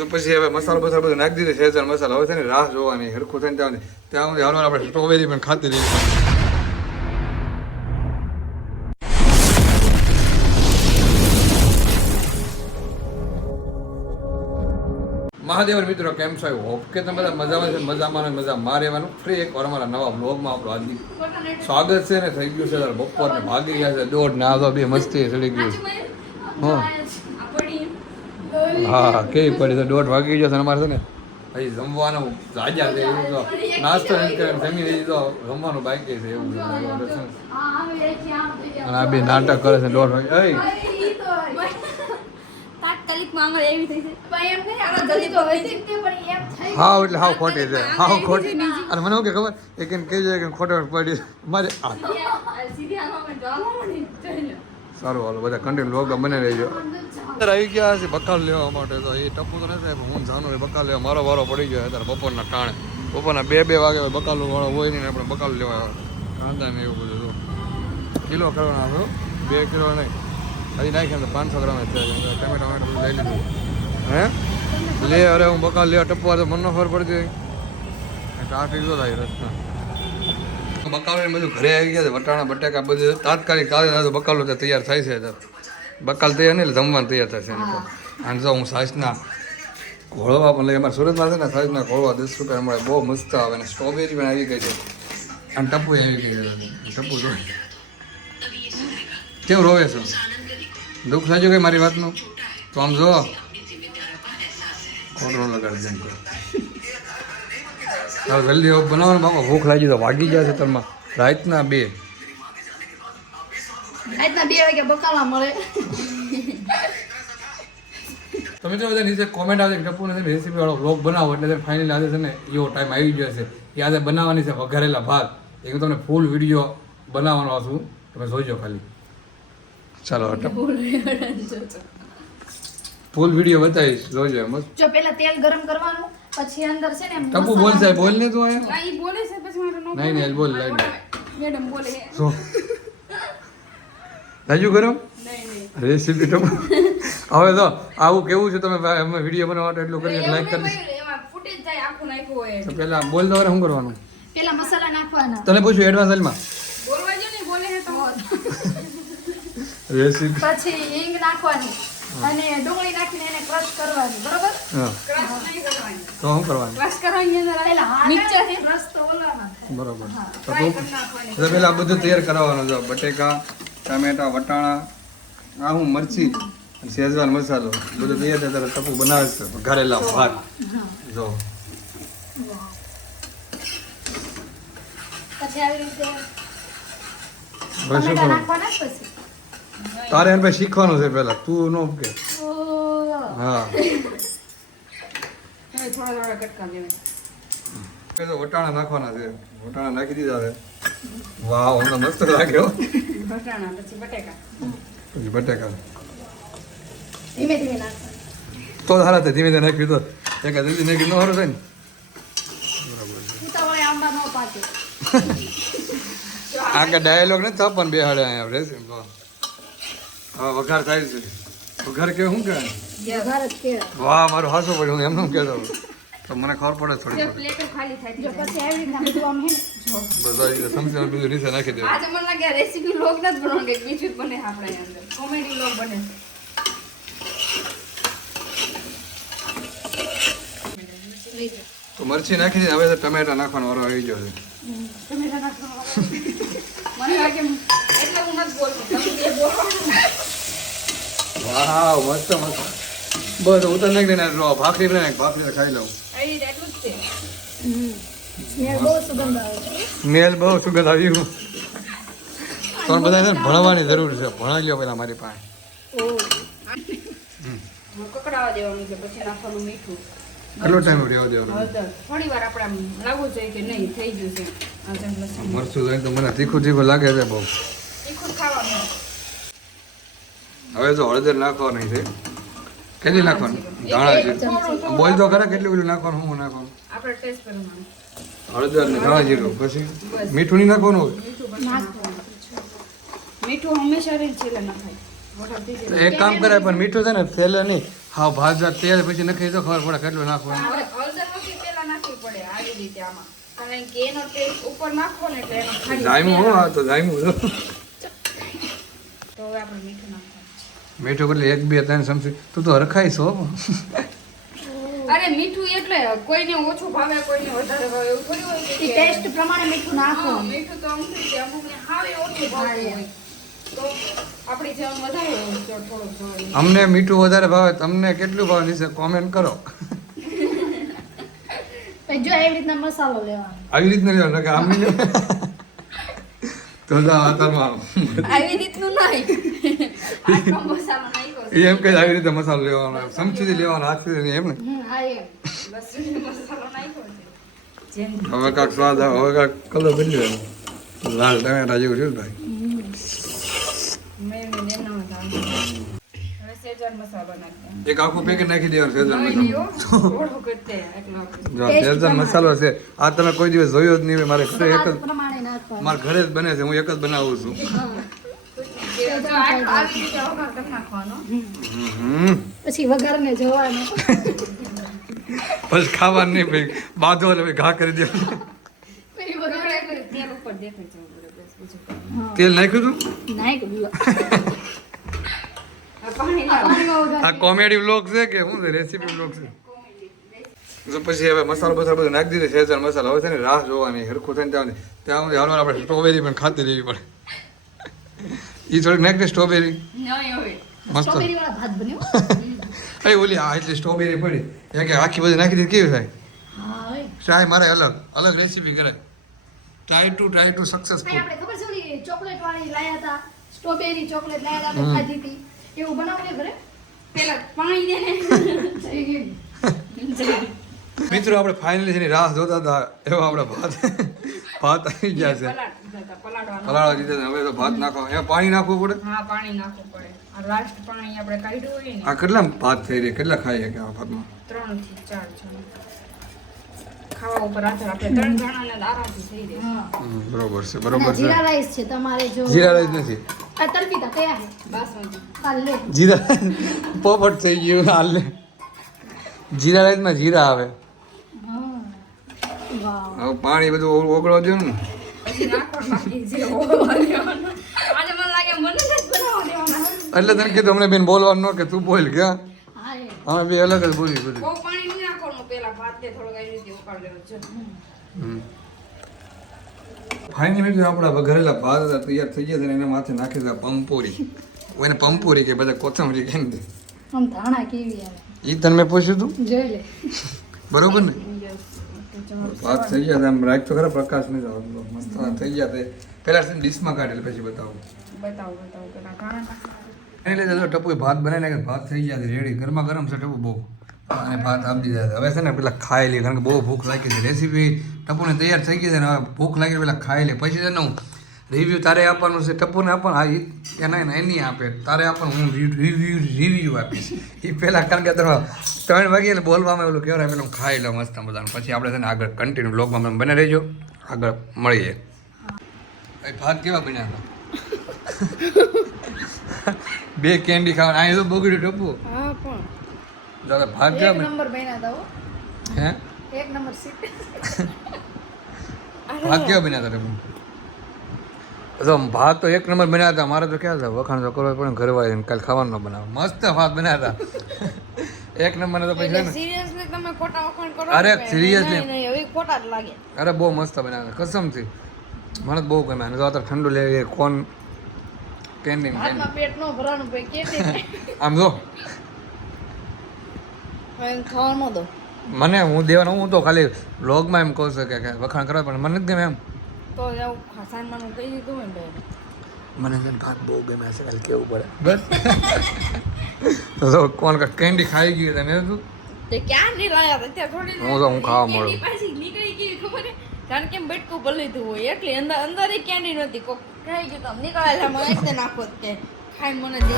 તો પછી હવે મસાલો બસાલો બધું નાખી દીધો શેઝવાન મસાલો. હવે છે ને રાહ જોવાની હરખું થઈને ત્યાં સુધી ત્યાં સુધી હાલો આપણે સ્ટ્રોબેરી પણ ખાતી રહીશું મહાદેવ મિત્રો કેમ છો? હોપ કે તમે બધા મજામાં છે મજામાં ને મજા માં રહેવાનું ફ્રી એક વાર અમારા નવા બ્લોગમાં આપણું આજની સ્વાગત છે ને. થઈ ગયું છે ત્યારે બપોર ને ભાગી ગયા છે. દોઢ ને બે મસ્તી ચડી ગયું હા હા કેવી પડી તો દોઢ વાગી ગયો છે અમારે છે ને. પછી જમવાનું રાજા છે એવું તો. નાસ્તો જમી લઈ તો જમવાનું બાકી છે એવું અને આ બે નાટક કરે છે દોઢ વાગે. એય! તાત્કાલિકમાં આંગળ એવી થઈ હા એટલે હાવ ખોટી છે. હાવ ખોટી. અને મને કે ખબર? એ કે કહી જાય કે ખોટો પડી મારે આ સારું, હાલો, બધા કન્ટિન્યુ લોગ મને રહેજો. આવી ગયા છે બકાલ લેવા માટે, તો એ ટપુ તો નથી હું જાણું એ બકાલ લેવા મારો વારો પડી ગયો અત્યારે બપોરના ટાણે. બપોરના બે બે વાગે બકાલ વાળો હોય નહીં આપણે બકાલ લેવા. કાંદા ને એવું બધું કિલો કરવાનો આવ્યો બે કિલો નહીં. હજી નાખ્યા તો પાંચસો ગ્રામ ટમેટા ટમેટા લઈ લીધું. હે? લે, અરે હું બકાલ લેવા ટપવા તો મને ન ખબર પડતી ટ્રાફિક તો થાય રસ્તા. બકાલો ને બધું ઘરે આવી ગયા છે, વટાણા, બટાકા બધું. તાત્કાલિક કાલે બકાલો તૈયાર થાય છે બકાલ તૈયાર નહીં જમવાનું તૈયાર થશે. અને જો હું સાસના ઘોળવા પણ લઈ, અમારે સુરતમાં છે ને, સાસના ઘોળવા દસ રૂપિયા મળે, બહુ મસ્ત આવે અને સ્ટ્રોબેરી પણ આવી ગઈ છે. અને ટપુ આવી ગઈ છે ટપુ જો કેવું રોવે છે? દુઃખ લાગ્યું કઈ મારી વાતનું? તો આમ જો. ખોટો લગાડી. હવે જલ્દી હવે બનાવવાનું બાપા ભૂખ લાગી તો વાગી જશે છે રાતના બે. રાતના બે વાગે બકાલા મળે. તો મિત્રો બધા નીચે કોમેન્ટ આવે ટપુ ને રેસીપી વાળો બ્લોગ બનાવો એટલે ફાઇનલ આજે છે ને એવો ટાઈમ આવી ગયો છે. એ આજે બનાવવાની છે વઘારેલા ભાત. એ હું તમને ફૂલ વીડિયો બનાવવાનો છું. તમે જોઈજો ખાલી. ચાલો ટપુ ફૂલ વીડિયો બતાવીશ. જોજો મસ્ત જો. પેલા તેલ ગરમ કરવાનું પછી અંદર છે ને ટપુ બોલ સાહેબ બોલ ને તું આ ઈ બોલે છે પછી મારો નો નહીં નહીં બોલ લાઈન મેડમ બોલે. સો રાજુ ગરમ? રેસીપી ટપુ. હવે તો આવું કેવું છે તમે અમે વીડિયો બનાવવા માટે એટલું કરી લાઈક કરી. એમાં ફૂટી જાય આખું નાખ્યું હોય તો પહેલા બોલ દો શું કરવાનું? પેલા મસાલા નાખવાના. તને પૂછ્યું એડવાન્સ હાલમાં? બોલવા જો ને બોલે હે તો. રેસીપી પછી હિંગ નાખવાની. અને ડુંગળી નાખીને એને ક્રશ કરવાની બરોબર? હા. ક્રશ નહીં કરવાની. તો શું કરવાનું? ક્રશ કરવાની અંદર પેલા મિક્સર છે ક્રશ તો ઓલામાં બરોબર. તો તું પેલા બધું તૈયાર કરાવવાનું જો બટેકા ટામેટા વટાણા આ હું મરચી અને શેઝવાન મસાલો બધું તૈયાર થાય ત્યારે ટપુ બનાવે છે ઘરેલા ભાત. જો. પછી આવી રીતે તારે એને શીખવાનું છે પેલા તું નો કે હા તો વટાણા નાખવાના છે વટાણા નાખી દીધા છે વાહ મને મસ્ત લાગ્યો વટાણા પછી બટેકા પછી બટેકા ધીમે ધીમે નાખવાના તો સારા છે ધીમે ધીમે નાખ્યું તો એક જલ્દી નાખી ન સારું થાય ને ન આ કે ડાયલોગ નથી થા પણ બેહાડે અહીંયા રહેશે હા વઘાર થાય છે. વઘાર કે શું કે વાહ મારું હાસો પડ્યો હું એમનું કહેતો. તો મને ખબર પડે થોડી જો બધું આમ હે ને જો બધા રીતે સમજણ બીજું રીતે નાખી દેવું આજે મને લાગે રેસીપી લોગ નથી બનાવવાનું કંઈક બીજું જ બને આપણે અંદર. કોમેડી લોગ બને. તો મરચી નાખી દીધી હવે તો ટમેટા નાખવાનો વારો આવી ગયો છે. ટમેટા નાખવાનો મને લાગે એટલે હું નથી બોલતો. તમે જે વાહ મસ્ત મસ્ત. બસ હું તને નાખી દઈને રો ભાખરી બનાવી ભાખરી ખાઈ લઉં. એટલું જ છે. બહુ સુગંધ આવે મેલ બહુ સુગંધ આવ્યું પણ બધા છે ભણવાની જરૂર છે. ભણાવી લ્યો પેલા મારી પાસે. કકડાવા દેવાનું છે પછી નાખવાનું મીઠું. કેટલો ટાઈમ રહેવા દેવાનો? થોડી વાર આપણે લાગવું જોઈએ કે નહીં થઈ ગયું છે. મરચું તો મને તીખું તીખું લાગે છે બહુ. ખાવાનું હવે તો હળદર નાખવાની છે. કેટલી નાખવાનું? ધાણા જીરું. બોલ તો ખરા કેટલું બધું નાખવાનું હું નાખવાનું? આપણે ટેસ્ટ કરવાનું હળદર ને ધાણા જીરું પછી? મીઠું નહીં નાખવાનું હોય? મીઠું હંમેશા છેલ્લે નખાય એક કામ કરાય પણ મીઠું છે ને છેલ્લે નહીં. હા ભાજવા તેલ પછી નખી તો ખબર પડે કેટલું નાખવાનું. હળદર નથી નાખવી પડે આવી રીતે આમાં. કારણ કે એનો ટેસ્ટ ઉપર નાખો ને એટલે એનો ખાલી જાયમું હા તો જાયમું તો હવે આપણે મીઠું નાખવાનું મીઠું એટલે એક બે ત્રણ ચમચી તું તો હરખાઈશ હો. અરે મીઠું એટલે કોઈને ઓછું ભાવે કોઈને વધારે ભાવે એવું થોડી હોય કે ટેસ્ટ પ્રમાણે મીઠું નાખો. મીઠું તો અમુક છે અમુકને હાવે ઓછું ભાવે. હોય તો આપણી જેમ વધારે થોડું અમને મીઠું વધારે ભાવે તમને કેટલું ભાવે છે કોમેન્ટ કરો. જો એવી રીતના મસાલો લેવાનો. આવી રીતના લેવાનો કે આમ આ તમામ આવી રીતનું નહીં એમ કે આવી રીતે મસાલો લેવાનો સમચીથી લેવાનો હાથથી એમ ને હવે કાંક સ્વાદ આવે હવે કાંક કલર બદલ્યો લાલ ટમેટા જેવું છે ભાઈ એક આખું પેકેટ નાખી દેવાનું સેજન મસાલો આ મસાલો છે આ તમે કોઈ દિવસ જોયો જ નહીં મારે ઘરે એક જ મારા ઘરે જ બને છે હું એક જ બનાવું છું. રીતે વઘાર ને જોવાનો. પછી બસ ખાવાનું નહીં ભાઈ બાંધો એટલે ભાઈ ઘા કરી દે. પછી તેલ નાખ્યું તું? નાખ્યું. આ કોમેડી બ્લોગ છે કે શું છે રેસીપી બ્લોગ છે? તો પછી હવે મસાલો બસાલો બધું નાખી દીધો છે મસાલો. હવે છે ને રાહ જોવાની હરખું થઈને ત્યાં ત્યાં સુધી હાલવા આપણે સ્ટ્રોબેરી પણ ખાતી રહેવી પડે. એ થોડીક નાખ સ્ટ્રોબેરી મસ્ત. અરે ઓલી આ એટલી સ્ટ્રોબેરી પડી. એ કે આખી બધી નાખી દીધી કેવી થાય? ટ્રાય મારે અલગ અલગ રેસીપી કરે. Try to try to successful આપણે ખબર છે ઓલી ચોકલેટ વાળી લાયા હતા? સ્ટ્રોબેરી ચોકલેટ લાયા હતા ખાધી હતી. એવું બનાવવું ઘરે? પેલા પાણી દે ને. મિત્રો આપણે ફાઇનલી એની રાહ જોતા હતા એવો આપણે ભાત ભાત આવી ગયા છે. પલાળવા દીધા હવે તો ભાત નાખો એ પાણી નાખવું પડે? હા પાણી નાખવું પડે. આ લાસ્ટ પાણી આપણે કાઢ્યું હોય ને. આ કેટલા ભાત થઈ રહ્યા? કેટલા ખાઈએ કે આ ભાતમાં? ત્રણથી ચાર જણ. ખાવા ઉપર આધાર આપણે ત્રણ જણાને આરામથી થઈ રહે બરોબર છે બરોબર છે. જીરા રાઈસ છે તમારે જો જીરા રાઈસ નથી. આ તરફીતા કયા? છે બાસમતી આ જીરા પોપટ થઈ ગયું હાલ. જીરા રાઈસમાં જીરા આવે. હવે પાણી બધું ઓગ- ઓગળવા દો ને. એટલે તને કીધું અમને બેન બોલવાનું ન કે તું બોલ ગયા હા? અમે બે અલગ જ બોલી બધું. ફાઇનલી મેં આપણા ઘરેલા ભાત હતા તૈયાર થઈ ગયા છે એના માથે નાખી દીધા પંપોરી. એને પંપોરી કે બધા કોથમરી કે દે આમ ધાણા કેવી આવે એ તને મેં પૂછ્યું તું? જોઈ લે. બરોબર ને? ભાત થઈ ગયા આમ રાખ તો ખરા પ્રકાશ નહીં આવતો મસ્ત થઈ ગયા તે પહેલા છે ડીશમાં કાઢેલ પછી બતાવું. બતાવો બતાવો પેલા ઘણા. એને જો ટપુ ભાત બનાવીને કે ભાત થઈ ગયા રેડી ગરમા ગરમ છે ટપુ બહુ. અને ભાત આપી દીધા હવે છે ને પેલા ખાઈ લે કારણ કે બહુ ભૂખ લાગી છે. રેસીપી ટપુને તૈયાર થઈ ગઈ છે ને હવે ભૂખ લાગી પેલા ખાઈ લે પછી છે ને હું રિવ્યૂ તારે આપવાનું છે ટપુને આપવાનું. હા એના એના એને આપે. તારે આપવાનું હું રિવ્યૂ રિવ્યૂ આપીશ. એ પહેલાં કારણ કે તમે ત્રણ વાગે એટલે બોલવામાં એવું કહેવાય પેલું ખાઈ લો મસ્ત બધાનું પછી આપણે છે ને આગળ કન્ટિન્યુ બ્લોગમાં બને રહેજો. આગળ મળીએ. ભાત કેવા બન્યા હતા? બે કેન્ડી ખાવાના. આ તો બગડ્યું ટપુ. હા પણ. દાદા ભાત કેવા? નંબર બન્યા હતા હે. એક નંબર સીટ ભાત કેવા બન્યા હતા ટપુ? તો ભાત તો એક નંબર બન્યા હતા. મારે તો ક્યાં હતા વખાણ તો કરવા પણ ઘરે વાળીને કાલે ખાવાનું બનાવે. મસ્ત ભાત બન્યા હતા. એક નંબર તો પછી છે સિરિયસલી તમે ખોટા વખાણ કરો અરે seriously. હવે ખોટા જ લાગે. અરે બહુ મસ્ત બન્યા હતા. કસમથી. મને બહુ ગમે. અને તો અત્યારે ઠંડુ લે કોન કેન્ડી હાથમાં પેટ નો ભરવાનું ભાઈ કે આમ જો. દો. મને હું દેવાનો હું તો ખાલી વ્લોગમાં એમ કહું છું કે વખાણ કરવા પણ મને જ ગમે એમ. તો એવું ખાસાનમાં કહી દીધું ને. ભાઈ મને છે ભાત બહુ ગમે છે કાલે કેવું પડે. બસ. તો કોણ કે કેન્ડી ખાઈ ગયું તને તું? તે ક્યાં નહીં લાયા હતા? ત્યાં થોડી હું તો હું ખાવા મળું. પાછી નીકળી ગઈ ખબર કારણ કે બટકું ભરી લીધું હોય એટલે અંદર અંદર કેન્ડી નહોતી. કોક ખાઈ ગયું તો નીકળાયેલા નીકળે મને એક નાખો કે ખાઈ મને દે